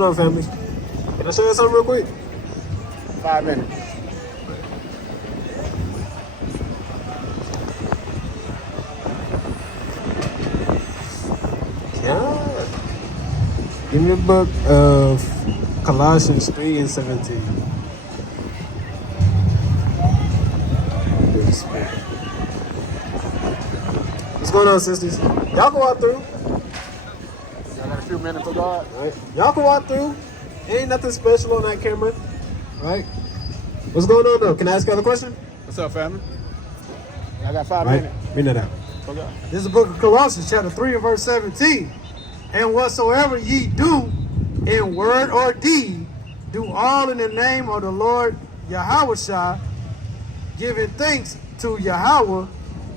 What's up, family? Can I show you something real quick? 5 minutes. Yeah. Give me the book of Colossians 3 and 17. What's going on, sisters? Y'all go out through. I got a few minutes for God. Right? Y'all go out through. Ain't nothing special on that camera. Right? What's going on, though? Can I ask you a question? What's up, family? I got 5 Right? minutes Read that out. for God. This is the book of Colossians, chapter 3 and verse 17. And whatsoever ye do in word or deed, do all in the name of the Lord Yahushua, giving thanks to Yahweh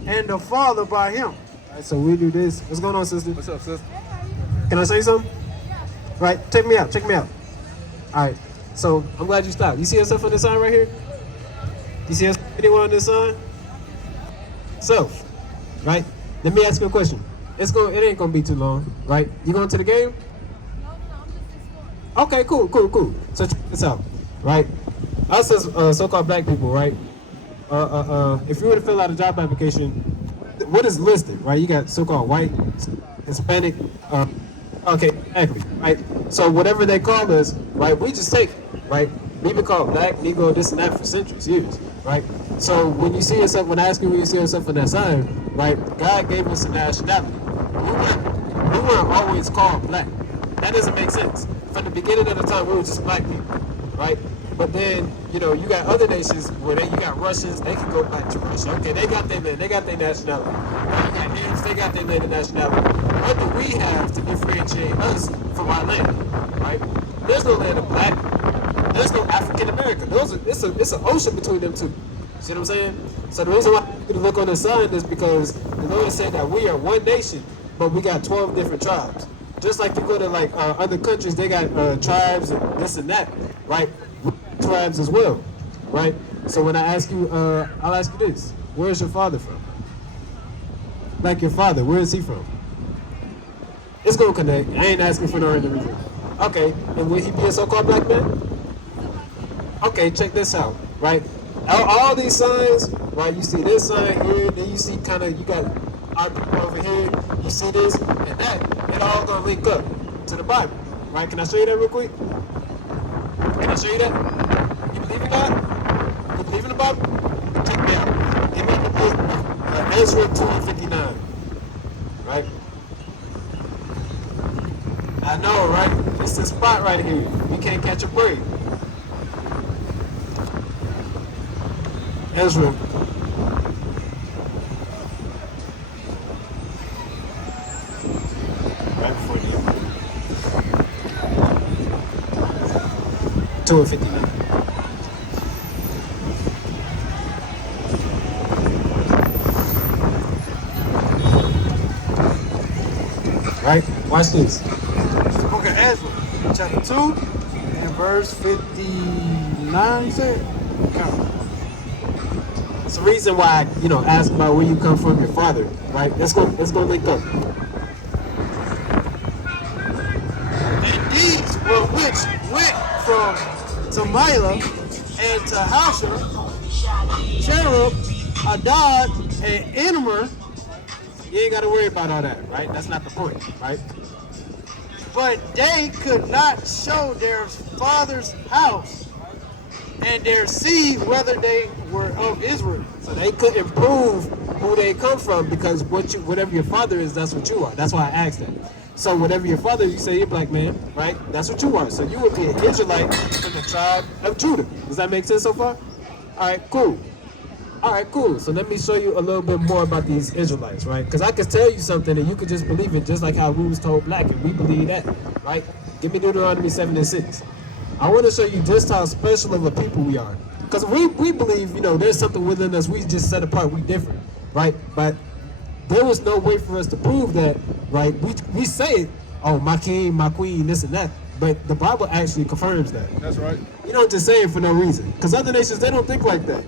and the Father by him. All right, so we do this. What's going on, sister? What's up, sister? Can I say something? Right, check me out, check me out. All right, so I'm glad you stopped. You see yourself on this sign right here? You see anyone on this sign? Self, right? Let me ask you a question. It ain't gonna be too long, right? You going to the game? Okay, cool. So check this out, right? Us as so-called black people, right? If you were to fill out a job application, what is listed, right? You got so-called white, Hispanic, okay, exactly, right? So whatever they call us, right, we just take it, right? We've been called black, Negro, this and that for centuries, years, right? So when you see yourself, when I ask you when you see yourself in that sign, right, God gave us a nationality. We weren't always called black. That doesn't make sense. From the beginning of the time, we were just black people, right? But then, you got other nations where you got Russians, they can go back to Russia. Okay, they got their land, they got their nationality. Now you got Arabs, they got their land and nationality. What do we have to differentiate us from our land, right? There's no land of black. There's no African American. It's an ocean between them two. See what I'm saying? So the reason why you look on the sign is because the Lord said that we are one nation, but we got 12 different tribes. Just like you go to other countries, they got tribes and this and that, right? Tribes as well, right? So when I ask you, I'll ask you this: where's your father from? Like your father, where is he from? It's gonna connect. I ain't asking for no random reason. Okay, and will he be a so-called black man? Okay, check this out, right? All these signs, right? You see this sign here, then you see you got our people over here. You see this and that. It all gonna link up to the Bible, right? Can I show you that real quick? Can I show you that? You believe in God? You believe in the Bible? Check me out. Give me the book, Ezra 2:59, right? I know, right? It's the spot right here. You can't catch a break. Ezra. Right before you. 2:59. Right? Watch this. This is the book of Ezra, chapter 2 and verse 59, you said? Count. It's the reason why I ask about where you come from, your father, right? Let's go link up. And these were which went from Tamila and Tahasha, Cherub, Adad, and Enmer, You ain't gotta worry about all that, right? That's not the point, right? but they could not show their father's house and their seed whether they were of Israel. So they couldn't prove who they come from because whatever your father is, that's what you are. That's why I asked that. So whatever your father, you say you're a black man, right? That's what you are. So you would be an Israelite from the tribe of Judah. Does that make sense so far? All right, cool. All right, cool. So let me show you a little bit more about these Israelites, right? Because I could tell you something and you could just believe it, just like how we was told black, and we believe that, right? Give me Deuteronomy 7 and 6. I want to show you just how special of a people we are. Because we believe, there's something within us we just set apart, we different, right? But there was no way for us to prove that, right? We say, oh, my king, my queen, this and that. But the Bible actually confirms that. That's right. You don't just say it for no reason. Because other nations, they don't think like that.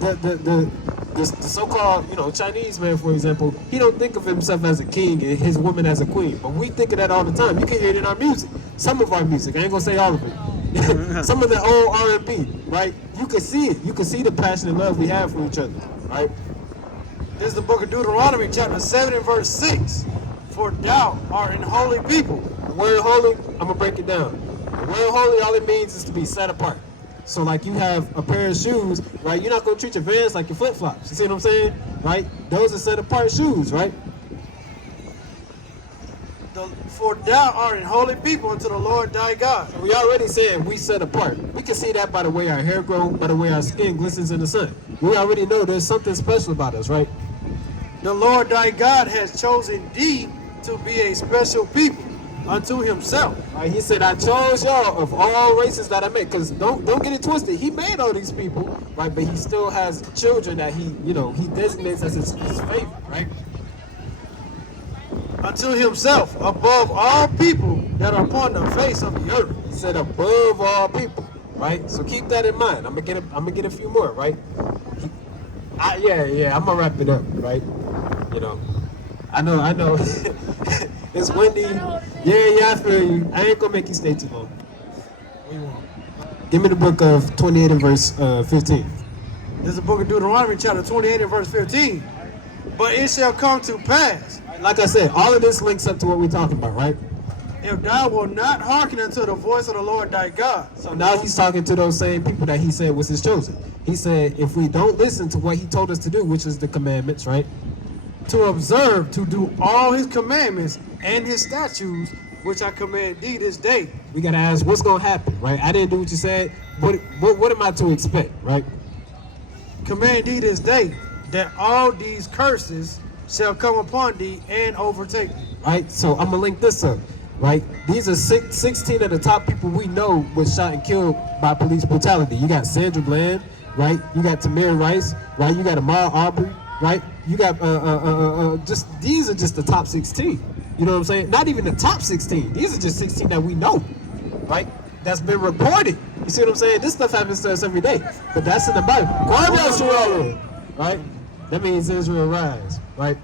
The so-called, Chinese man, for example, he don't think of himself as a king and his woman as a queen. But we think of that all the time. You can hear it in our music. some of our music. I ain't gonna say all of it. Some of the old R&B, right? You can see it. You can see the passion and love we have for each other, right? This is the book of Deuteronomy, chapter 7 and verse 6. For thou art an holy people. The word holy, I'm gonna break it down. The word holy, all it means is to be set apart. So like you have a pair of shoes, right? You're not gonna treat your Vans like your flip-flops. You see what I'm saying? Right? Those are set apart shoes, right? For thou art an holy people unto the Lord thy God. We already saying we set apart. We can see that by the way our hair grows, by the way our skin glistens in the sun. We already know there's something special about us, right? The Lord thy God has chosen thee to be a special people unto himself. Right? He said, I chose y'all of all races that I made. Because don't get it twisted. He made all these people, right? But he still has children that he designates as his favorite, right? Unto himself, above all people that are upon the face of the earth. He said above all people, right? So keep that in mind. I'm gonna get a few more, right? I'm gonna wrap it up, right? You know, I know. It's windy. Yeah, I feel you. I ain't gonna make you stay too long. We won't. Give me the book of 28 and verse 15. This is the book of Deuteronomy, chapter 28 and verse 15. But it shall come to pass, Like I said, all of this links up to what we're talking about, right? if thou wilt not hearken unto the voice of the Lord thy God. So now he's talking to those same people that he said was his chosen. He said, if we don't listen to what he told us to do, which is the commandments, right? To observe, to do all his commandments and his statutes, which I command thee this day. We gotta ask, what's gonna happen, right? I didn't do what you said. What am I to expect, right? Command thee this day, that all these curses shall come upon thee and overtake thee. Right? So I'm gonna link this up, right? These are 16 of the top people we know was shot and killed by police brutality. You got Sandra Bland, right? You got Tamir Rice, right? You got Ahmaud Arbery, right? You got these are just the top 16. You know what I'm saying? Not even the top 16. These are just 16 that we know, right? That's been reported. You see what I'm saying? This stuff happens to us every day, but that's in the Bible. Right? That means Israel rise, right?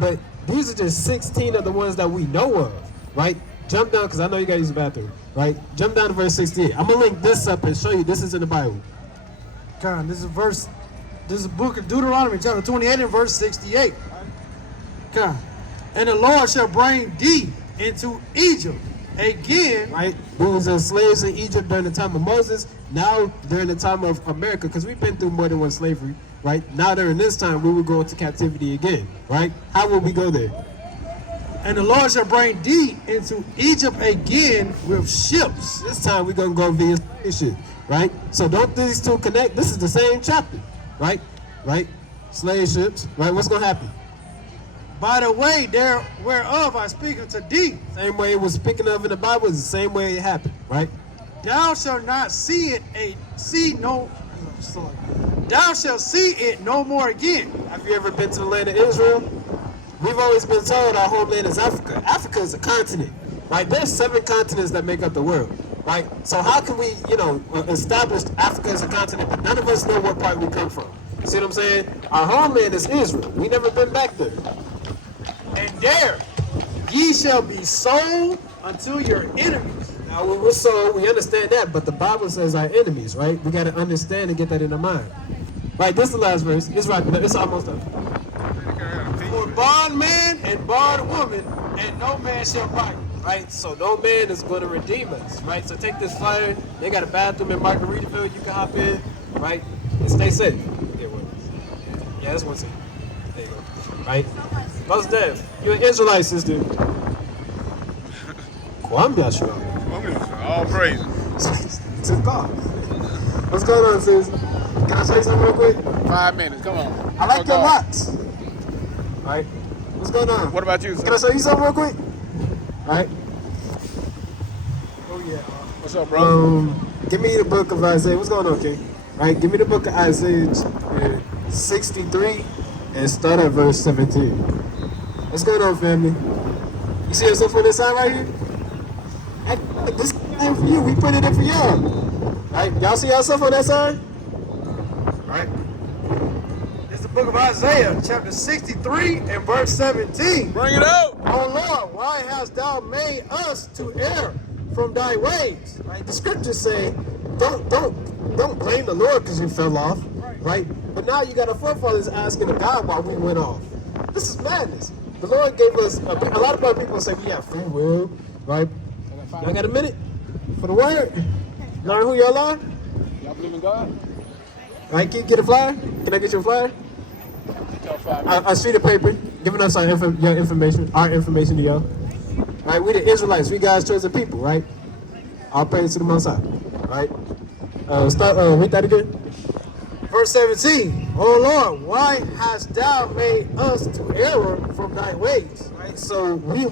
But these are just 16 of the ones that we know of, right? Jump down, because I know you got to use the bathroom, right? Jump down to verse 68. I'm going to link this up and show you this is in the Bible. Con, this is book of Deuteronomy, chapter 28 and verse 68. Con, and the Lord shall bring thee into Egypt again. Right? We was slaves in Egypt during the time of Moses. Now during the time of America, because we've been through more than one slavery, right? Now during this time, we will go into captivity again, right? How will we go there? And the Lord shall bring thee into Egypt again with ships. This time we're gonna go via slave, right? So don't these two connect? This is the same chapter, right? Right? Slave ships, right? What's gonna happen? By the way there whereof I speak unto thee, Same way it was speaking of in the Bible is the same way it happened, right? thou shalt not thou shalt see it no more again. Have you ever been to the land of Israel? We've always been told our homeland is Africa. Africa is a continent, right? There's 7 continents that make up the world, right? So how can we, establish Africa as a continent, but none of us know what part we come from? You see what I'm saying? Our homeland is Israel. We never been back there. And there ye shall be sold unto your enemies. Now we were sold, we understand that, but the Bible says our enemies, right? We got to understand and get that in our mind. Right, this is the last verse. It's right there. It's almost up. For bondman and bondwoman, and no man shall buy you. Right, so no man is going to redeem us, right? So take this flyer. They got a bathroom in Margaritaville. You can hop in, right? And stay safe. Yeah, that's one thing. There you go. Right? Most deaf. You're an Israelite, sister. Kwame Yashua. All praise. To God. What's going on, sis? Can I say something real quick? 5 minutes. Come on. I like Oh, your God. locks. Right? What's going on? What about you, sir? Can I show you something real quick? Right? Oh yeah. What's up, bro? Give me the book of Isaiah. What's going on, King? Right? Give me the book of Isaiah 63 and start at verse 17. What's going on, family? You see yourself on this side right here? This ain't for you. We put it in for y'all. Right? Y'all see yourself on that side? Right? This is the book of Isaiah, chapter 63 and verse 17. Bring it out. Oh Lord, why hast thou made us to err from thy ways. Right? The scriptures say, don't blame the Lord because you fell off, right? But now you got our forefathers asking the God why we went off. This is madness. The Lord gave us a lot of our people say we have free will, right? Y'all got a minute for the word? Learn who y'all are? Y'all believe in God? Right, can you get a flyer? Can I get you a flyer? Tell 5 minutes. A sheet of paper, giving us our information to y'all. Right, we the Israelites, we God's chosen people, right? All praise to the Most High, right? Read that again. Verse 17. O Lord, why hast thou made us to error from thy ways? Right, so we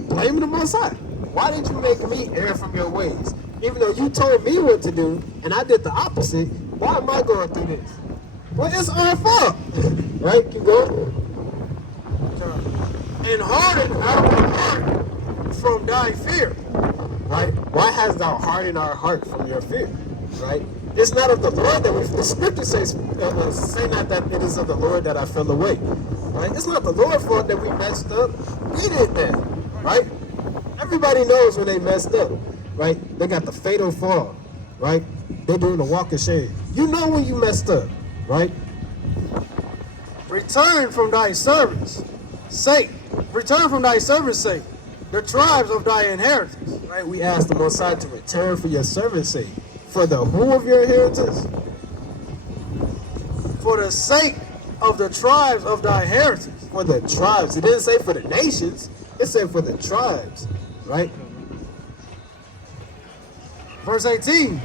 blaming the Most High. Why did you make me err from your ways? Even though you told me what to do, and I did the opposite, why am I going through this? Well, it's our fault. Right, keep going. And harden our heart from thy fear. Right? Why hast thou hardened our heart from your fear? Right? It's not of the Lord that the scripture says, say not that it is of the Lord that I fell away. Right? It's not the Lord's fault that we messed up. We did that. Right? Everybody knows when they messed up. Right? They got the fatal fall. Right? They're doing the walk of shame. You know when you messed up. Right? Return from thy servants' sake. Return from thy servants' sake. The tribes of thy inheritance. Right? We ask the Most High to return for your servant's sake. For the who of your inheritance? For the sake of the tribes of thy inheritance. For the tribes. It didn't say for the nations. It said for the tribes. Right? Verse 18.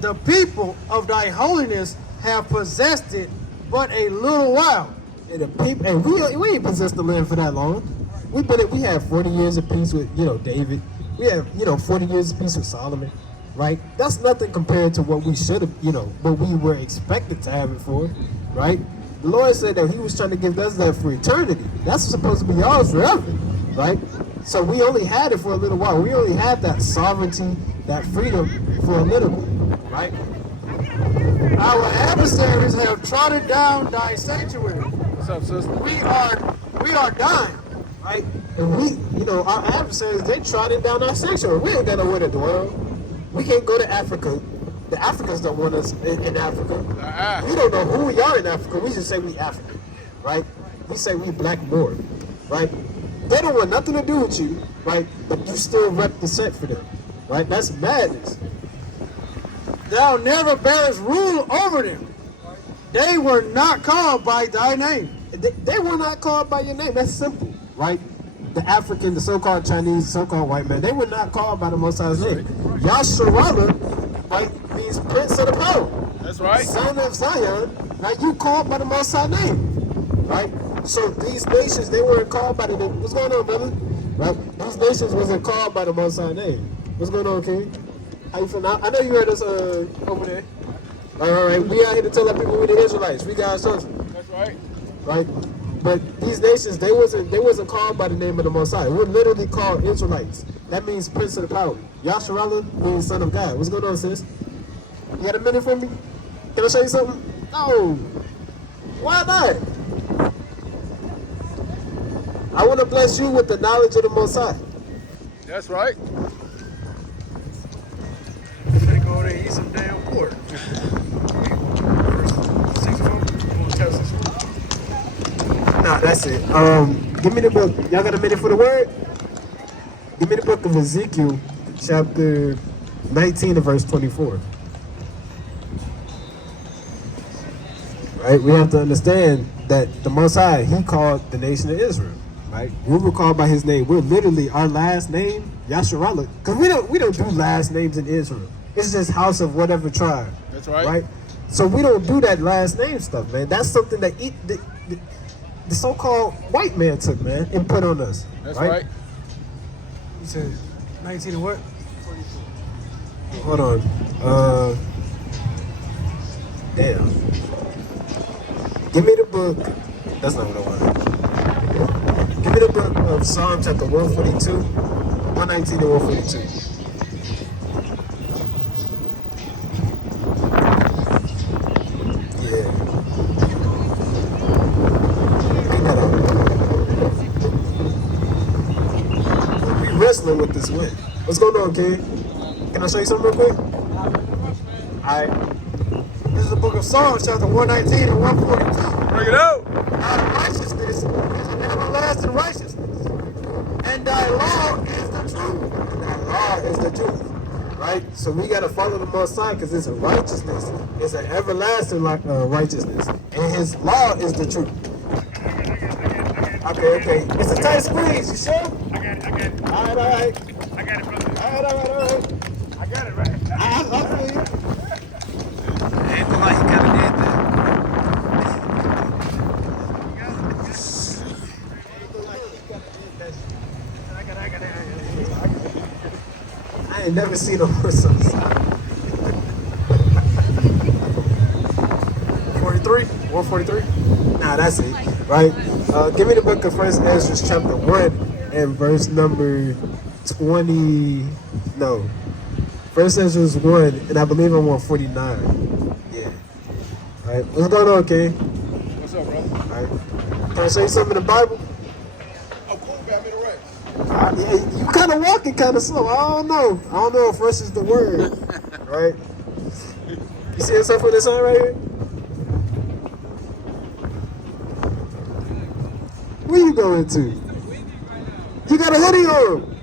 The people of thy holiness have possessed it but a little while. And the people, and we ain't possessed the land for that long. We had 40 years of peace with David. We have 40 years of peace with Solomon, right? That's nothing compared to what we should have what we were expected to have it for, right? The Lord said that He was trying to give us that for eternity. That's supposed to be ours forever, right? So we only had it for a little while. We only had that sovereignty, that freedom for a little bit, right? Our adversaries have trodden down thy sanctuary. What's up, sister? We are dying. Right? And our adversaries, they trodden down our sanctuary. We ain't got nowhere to dwell. We can't go to Africa. The Africans don't want us in Africa. We don't know who we are in Africa. We just say we African, right? We say we black born, right? They don't want nothing to do with you, right? But you still represent for them, right? That's madness. Thou never bearest rule over them. They were not called by thy name. They were not called by your name. That's simple, right? The African, the so-called Chinese, so-called white man, they were not called by the Most High's name. Yasharallah, right, means Prince of the Power. That's right. Son of Zion, right? You called by the Most High name, right? So these nations, they weren't called by the name. What's going on, brother? Right? These nations wasn't called by the Most High name. What's going on, King? How you feeling? I know you heard us over there. All right. We out here to tell our people we the Israelites. We God's chosen. That's right. Right? But these nations, they wasn't called by the name of the Most High. We're literally called Israelites. That means Prince of the Power. Yasharallah means Son of God. What's going on, sis? You got a minute for me? Can I show you something? No. Why not? I want to bless you with the knowledge of the Most High. That's right. They go there and eat some damn pork. Nah, that's it. Give me the book. Y'all got a minute for the word? Give me the book of Ezekiel, chapter 19 and verse 24. Right? We have to understand that the Most High, He called the nation of Israel. Right? We were called by His name. We're literally our last name, Yasharallah. Because we don't do last names in Israel. It's just house of whatever tribe. That's right. Right? So we don't do that last name stuff, man. That's something that the so-called white man took, man, and put on us. That's right. You said 19 and what? Hold on. Damn. Give me the book. That's not what I wanted. Give me the book of Psalm chapter 142, 119 and 142. Wrestling with this win. What's going on, kid? Can I show you something real quick? Alright. This is the book of Psalms, chapter 119 and 142. Bring it out. Thy righteousness is an everlasting righteousness, and thy law is the truth. And that law is the truth. Right? So we gotta follow the Most High because it's a righteousness. It's an everlasting righteousness. And his law is the truth. Okay. It's a tight squeeze, you sure? I got it. Alright. I got it, brother. Alright. I got it right. I feel you. Ain't the like he kind of did that. I ain't never seen a horse on the side. 43, 143. Nah, that's it. Right? Give me the book of First Ezra chapter 1 and verse number 20. No. First Ezra 1 and I believe I'm on 49. Yeah. Alright. What's going on, King? What's up, brother? Alright. Can I show you something in the Bible? Oh, cool. Got me the right. Yeah, you kind of walking kind of slow. I don't know if rush is the word. Right? You see yourself on this sign right here? Where you going to? You got a hoodie on.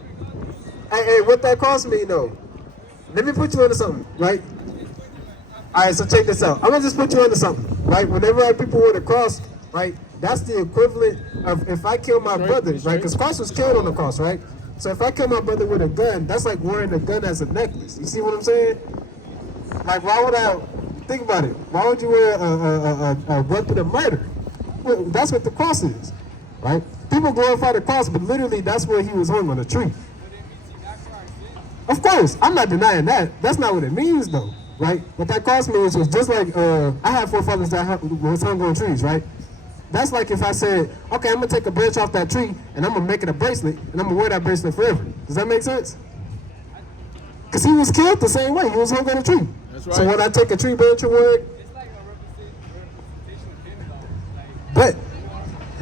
Hey, what that cost me though? Let me put you into something, right? Alright, so check this out. I'm gonna just put you into something, right? Whenever people wear the cross, right? That's the equivalent of if I kill my brother, right? Because Christ was killed on the cross, right? So if I kill my brother with a gun, that's like wearing a gun as a necklace. You see what I'm saying? Like, why would I think about it? Why would you wear a weapon of murder? Well, that's what the cross is, right? People glorify the cross, but literally that's where he was hung on a tree. Of course, I'm not denying that. That's not what it means, though, right? What that cross means was just like I had forefathers that was hung on trees, right? That's like if I said, okay, I'm gonna take a branch off that tree and I'm gonna make it a bracelet and I'm gonna wear that bracelet forever. Does that make sense? Because he was killed the same way. He was hung on a tree. That's right. So when I take a tree branch and wear it, but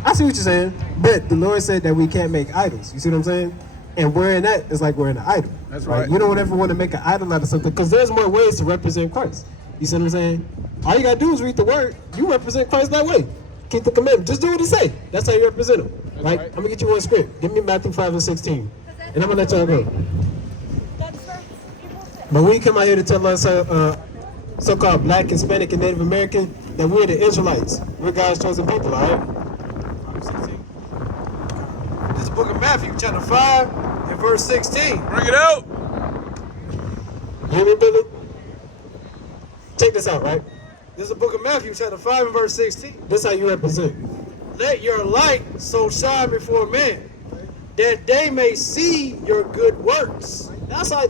I see what you're saying. But the Lord said that we can't make idols. You see what I'm saying? And wearing that is like wearing an idol. That's right. You don't ever want to make an idol out of something because there's more ways to represent Christ. You see what I'm saying? All you gotta do is read the word. You represent Christ that way. Keep the commandment. Just do what he say. That's how you represent him. Right? I'm gonna get you one script. Give me Matthew 5 and 16. And I'm gonna let y'all go. But we come out here to tell us so-called Black, Hispanic, and Native American that we're the Israelites. We're God's chosen people, alright? This is the book of Matthew, chapter 5 and verse 16. Bring it out. You hear me, Billy? Check this out, right? This is the book of Matthew, chapter 5 and verse 16. This is how you represent. Let your light so shine before men, that they may see your good works. That's all you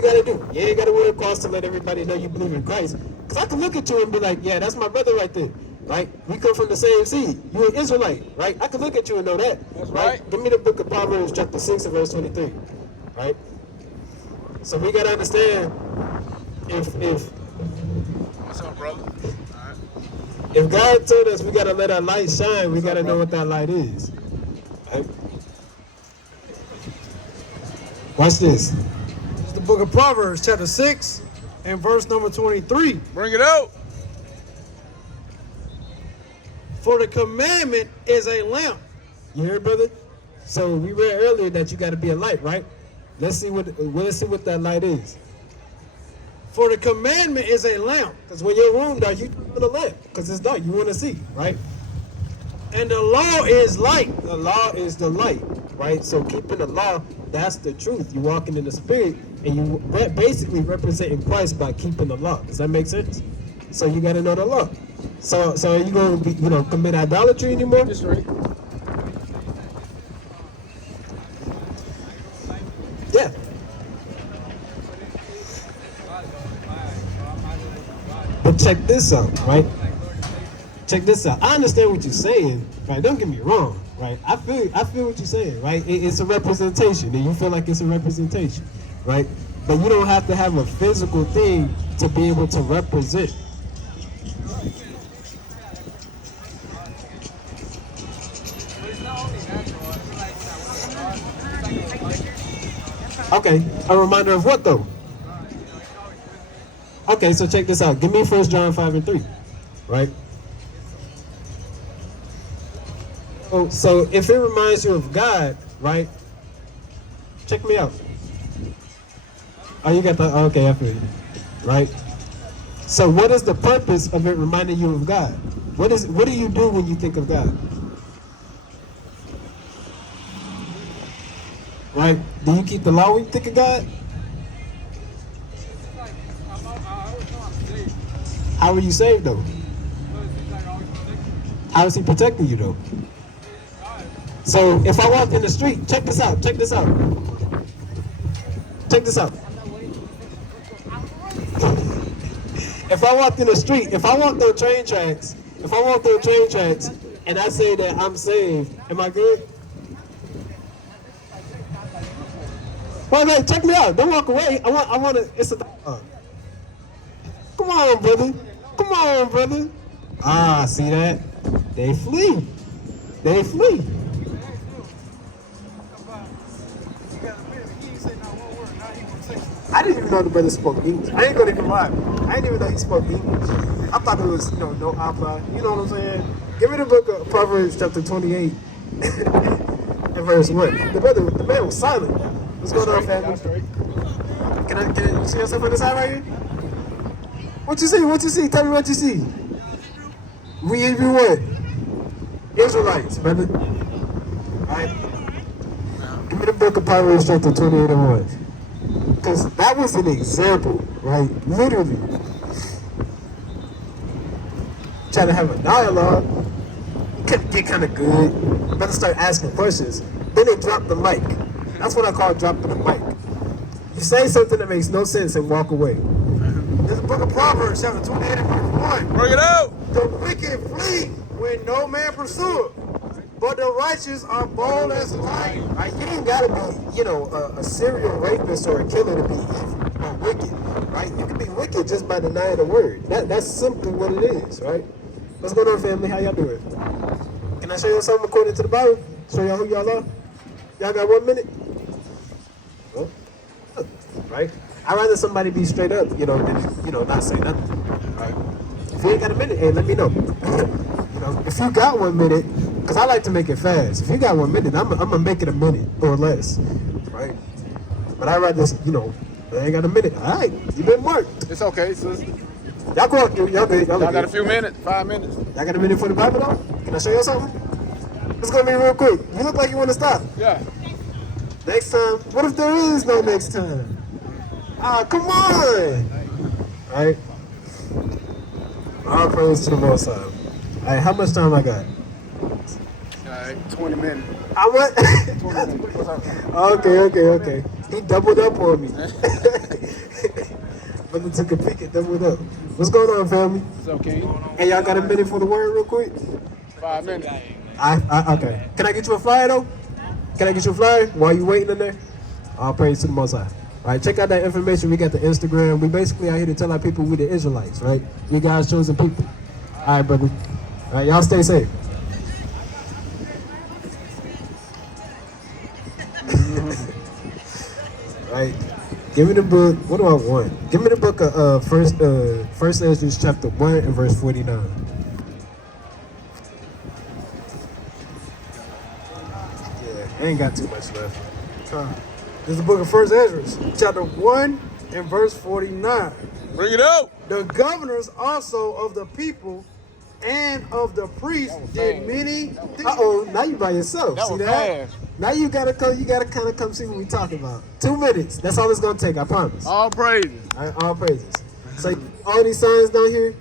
gotta do. You ain't gotta wear a cross to let everybody know you believe in Christ. Cause I can look at you and be like, yeah, that's my brother right there. Right? We come from the same seed. You're an Israelite, right? I can look at you and know that. That's right. Give me the book of Proverbs, chapter 6 and verse 23. Right? So we gotta understand if What's up, brother? If God told us we gotta let our light shine, we gotta know what that light is. Right? Watch this. This is the book of Proverbs, chapter 6 and verse number 23. Bring it out. For the commandment is a lamp. You hear, brother? So we read earlier that you gotta be a light, right? Let's see what that light is. For the commandment is a lamp, Because when your room dark, you turn on the lamp. Because it's dark, you want to see, right? and the law is light. The law is the light, right? So keeping the law, that's the truth. You're walking in the spirit, and you basically representing Christ by keeping the law. Does that make sense? So you got to know the law. So are you going to be, commit idolatry anymore? That's right. Yeah. But check this out, right? Check this out. I understand what you're saying, right? Don't get me wrong, right? I feel what you're saying, right? It's a representation, and you feel like it's a representation, right? But you don't have to have a physical thing to be able to represent. Okay, a reminder of what though? Okay, so check this out. Give me 1 John 5 and 3, right? Oh, so if it reminds you of God, right? Check me out. Oh, you got the, okay, I feel you, right? So what is the purpose of it reminding you of God? What do you do when you think of God? Right? Do you keep the law when you think of God? How are you saved though? How is he protecting you though? So if I walk in the street, check this out, check this out. Check this out. If I walked in the street, if I walk through train tracks, and I say that I'm saved, am I good? Wait, check me out. Don't walk away. I want to, it's a dog. Come on, brother. Come on, brother. Ah, see that? They flee. They flee. I didn't even know the brother spoke English. I ain't gonna even lie. I didn't even know he spoke English. I thought it was, no habla. You know what I'm saying? Give me the book of Proverbs chapter 28 and verse 1. The man was silent. What's going on, family? Can you see yourself on the side right here? What you see? What you see? Tell me what you see. We even what? Israelites, brother. Alright. Give me the book of Proverbs chapter 28 and 1. Because that was an example, right? Literally. Trying to have a dialogue. Could get kind of good. Better start asking questions. Then they drop the mic. That's what I call dropping the mic. You say something that makes no sense and walk away. There's a book of Proverbs, chapter 28 and verse 1. Bring it out. The wicked flee when no man pursueth, but the righteous are bold as a lion. Right? You ain't gotta be, a serial rapist or a killer to be evil or wicked, right? You can be wicked just by denying the word. That's simply what it is, right? What's going on, family? How y'all doing? Can I show you something according to the Bible? Show y'all who y'all are? Y'all got 1 minute? Well, right? I'd rather somebody be straight up, than, not say nothing, right? If you ain't got a minute, hey, let me know. If you got 1 minute, because I like to make it fast. If you got 1 minute, I'm going to make it a minute or less, right? But I'd rather, I ain't got a minute. All right, you been marked. It's okay, sister. Y'all go out, y'all good. Y'all got a few minutes, 5 minutes. Y'all got a minute for the Bible, though? Can I show you something? It's going to be real quick. You look like you want to stop. Yeah. Next time. What if there is no next time? Ah, come on. All right. All praise to the Most High. All right, how much time I got? All right, 20 minutes. How much? 20 minutes. What's up? Okay. He doubled up on me. Brother took a peek and doubled up. What's going on, family? What's up, King? Hey, y'all got a minute for the word real quick? 5 minutes. Okay. Can I get you a flyer, though? Can I get you a flyer while you waiting in there? All praise to the Most High. All right, check out that information. We got the Instagram. We basically out here to tell our people we the Israelites, right? You guys chosen people. All right, brother. All right, y'all stay safe. Right. Give me the book. What do I want? Give me the book of First Ezra chapter 1 and verse 49. Yeah, I ain't got too much left. There's the book of 1 Ezra, chapter 1 and verse 49. Bring it out. The governors also of the people and of the priests did many things. Now you by yourself. That See was that? fast. Now you gotta kind of come see what we talking about. 2 minutes. That's all it's gonna take. I promise. All praises. All right, all praises. So all these signs down here.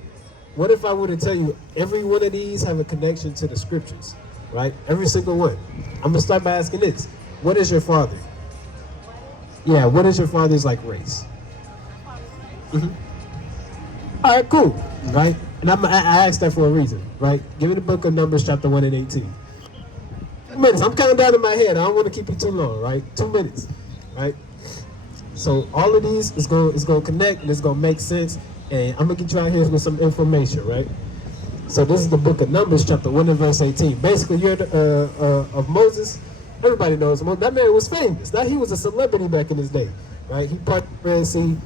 What if I were to tell you every one of these have a connection to the scriptures, right? Every single one. I'm gonna start by asking this: what is your father? Yeah, what is your father's race? Mm-hmm. All right, cool, right? And I asked that for a reason, right? Give me the book of Numbers, chapter 1 and 18. 2 minutes. I'm counting down in my head. I don't want to keep you too long, right? 2 minutes, right? So all of these is going to connect and it's going to make sense. And I'm going to get you out here with some information, right? So this is the book of Numbers, chapter 1 and verse 18. Basically, you're of Moses, Everybody knows him. That man was famous. Now he was a celebrity back in his day, right? He parted the Red Sea.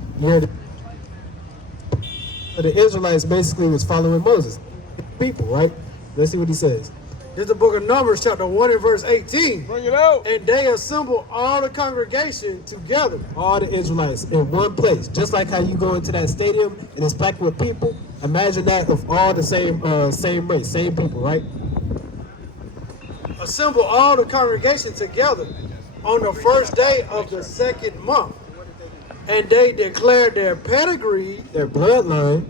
The Israelites basically was following Moses. People, right? Let's see what he says. This is the book of Numbers, chapter 1 and verse 18. Bring it out. And they assembled all the congregation together. All the Israelites in one place. Just like how you go into that stadium and it's packed with people. Imagine that of all the same race, same people, right? Assemble all the congregation together on the first day of the second month. And they declared their pedigree, Their bloodline.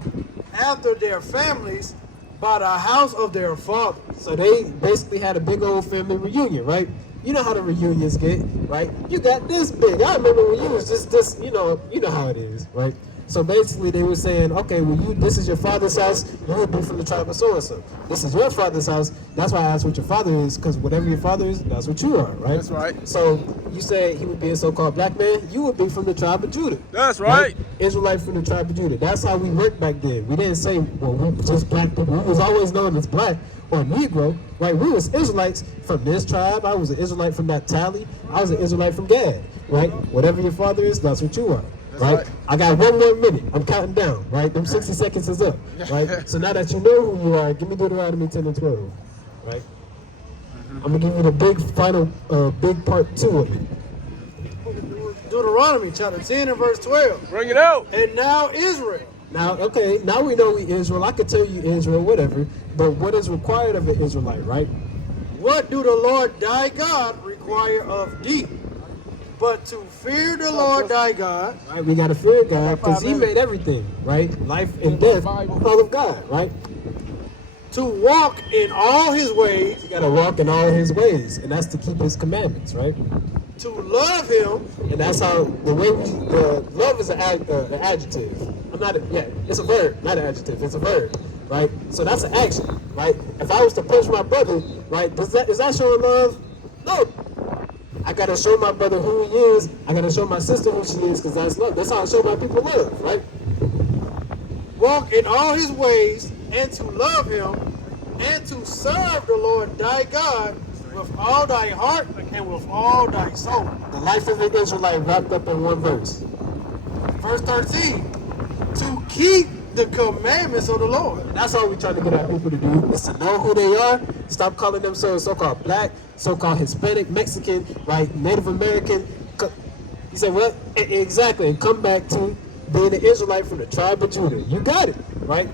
after their families, by the house of their fathers. So they basically had a big old family reunion, right? You know how the reunions get, right? You got this big. I remember when you was just this, you know how it is, right? So basically they were saying, okay, well this is your father's house, you would be from the tribe of so-and-so. This is your father's house, that's why I asked what your father is, because whatever your father is, that's what you are, right? That's right. So you say he would be a so-called black man, you would be from the tribe of Judah. That's right. Israelite from the tribe of Judah. That's how we worked back then. We didn't say, well, we just black people. We was always known as black or Negro, right? We was Israelites from this tribe. I was an Israelite from Naphtali. I was an Israelite from Gad, right? Whatever your father is, that's what you are. Right? I got 1 more minute. I'm counting down, right? Them 60 seconds is up, right? So now that you know who you are, give me Deuteronomy 10 and 12, right? I'm gonna give you the big final, big part 2 of it. Deuteronomy chapter 10 and verse 12. Bring it out. And now Israel, Now, okay, now we know we Israel. I could tell you Israel, whatever, but what is required of an Israelite, right? what do the Lord thy God require of thee? But to fear the Lord thy God, Right? We gotta fear God because He made everything, right? Life and death, all of God, right? to walk in all his ways, We gotta walk in all His ways, and that's to keep His commandments, right? to love him, And that's how the way love is an adjective. It's a verb, not an adjective. It's a verb, right? So that's an action, right? If I was to punch my brother, right, is that showing love? No. I gotta show my brother who he is. I gotta show my sister who she is, because that's love. That's how I show my people love, right? walk in all his ways, and to love him, and to serve the Lord thy God with all thy heart and with all thy soul. The life of an Israelite wrapped up in one verse. Verse 13, to keep the commandments of the Lord. That's all we're trying to get our people to do, is to know who they are, stop calling themselves so-called black, so-called Hispanic, Mexican, right, Native American. You say what? Exactly, and come back to being an Israelite from the tribe of Judah. You got it, right?